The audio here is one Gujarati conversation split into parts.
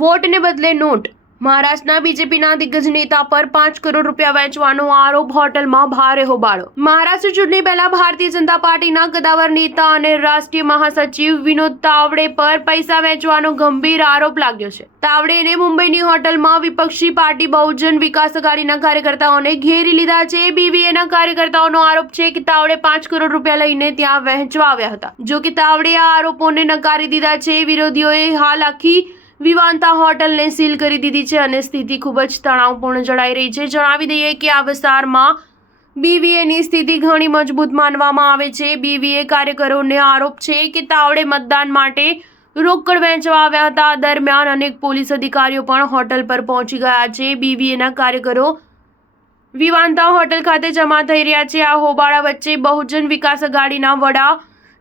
વોટને બદલે નોટ। મહારાષ્ટ્રના બીજેપીના દિગ્ગજ નેતા પર 5 કરોડ રૂપિયા વહેંચવાનો આરોપ, હોટલમાં ભારે હોબાળો। મહારાષ્ટ્ર ચૂંટણી પહેલા ભારતીય જનતા પાર્ટીના કદાવર નેતા અને રાષ્ટ્રીય મહાસચિવ વિનોદ તાવડે પર પૈસા વહેંચવાનો ગંભીર આરોપ લાગ્યો છે। તાવડેને મુંબઈની હોટલમાં વિપક્ષી પાર્ટી બહુજન વિકાસ આઘાડીના કાર્યકર્તાઓને ઘેરી લીધા છે। બીવીએના કાર્યકર્તાઓનો આરોપ છે કે તાવડે 5 કરોડ રૂપિયા લઈને ત્યાં વહેંચવા આવ્યા હતા। જો કે તાવડે આ આરોપોને નકારી દીધા છે। વિરોધીઓએ હાલ આખી વિવાંતા હોટલને સીલ કરી દીધી છે અને સ્થિતિ ખૂબ જ તણાવપૂર્ણ જણાઈ રહી છે। જણાવી દઈએ કે આ વિસ્તારમાં બીવીએની સ્થિતિ ઘણી મજબૂત માનવામાં આવે છે। બીવીએ કાર્યકરોને આરોપ છે કે તાવડે મતદાન માટે રોકડ વહેંચવા આવ્યા હતા। દરમિયાન અનેક પોલીસ અધિકારીઓ પણ હોટલ પર પહોંચી ગયા છે। બીવીએના કાર્યકરો વિવાંતા હોટલ ખાતે જમા થઈ રહ્યા છે। આ હોબાળા વચ્ચે બહુજન વિકાસ આઘાડીના વડા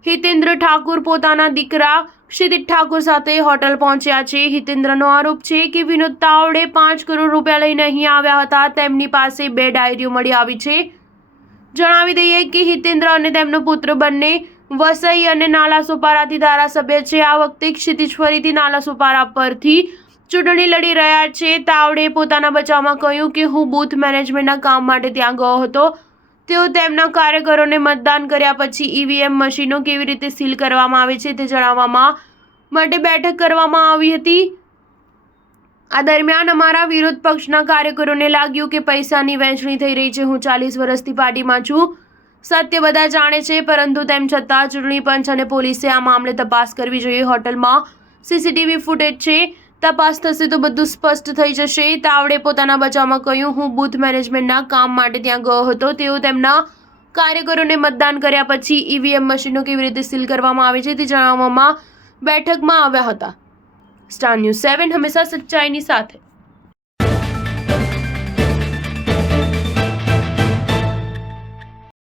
હિતેન્દ્ર ઠાકુર પોતાના દીકરા ક્ષિતિજ ઠાકુર સાથે હોટલ પહોંચ્યા છે। હિતેન્દ્રનો આરોપ છે કે વિનોદ તાવડે 5 કરોડ રૂપિયા લઈને અહીં આવ્યા હતા। તેમની પાસે 2 ડાયરીઓ મળી આવી છે। જણાવી દઈએ કે હિતેન્દ્ર અને તેમનો પુત્ર બંને વસઈ અને નાલાસોપારાથી ધારાસભ્ય છે। આ વખતે ક્ષિતિજ ફરીથી નાલાસોપારા પરથી ચૂંટણી લડી રહ્યા છે। તાવડે પોતાના બચાવમાં કહ્યું કે હું બૂથ મેનેજમેન્ટના કામ માટે ત્યાં ગયો હતો। તેઓ તેમના કાર્યકરોને મતદાન કર્યા પછી ઈવીએમ મશીનો કેવી રીતે સીલ કરવામાં આવે છે તે જણાવવા માટે બેઠક કરવામાં આવી હતી। આ દરમિયાન અમારા વિરોધ પક્ષના કાર્યકરોને લાગ્યું કે પૈસાની વહેંચણી થઈ રહી છે। હું 40 વર્ષથી પાર્ટીમાં છું, સત્ય બધા જાણે છે, પરંતુ તેમ છતાં ચૂંટણી પંચ અને પોલીસે આ મામલે તપાસ કરવી જોઈએ। હોટલમાં સીસીટીવી ફૂટેજ છે, તપાસ થશે તો બધું સ્પષ્ટ થઈ જશે। તાવડે પોતાના બચાવમાં કહ્યું, હું બૂથ મેનેજમેન્ટના કામ માટે ત્યાં ગયો હતો। તેઓ તેમના કાર્યકરોને મતદાન કર્યા પછી ઈવીએમ મશીનો કેવી રીતે સીલ કરવામાં આવે છે તે જણાવવામાં બેઠકમાં આવ્યા હતા। સ્ટાર ન્યૂઝ 7 હંમેશા સચ્ચાઈની સાથે।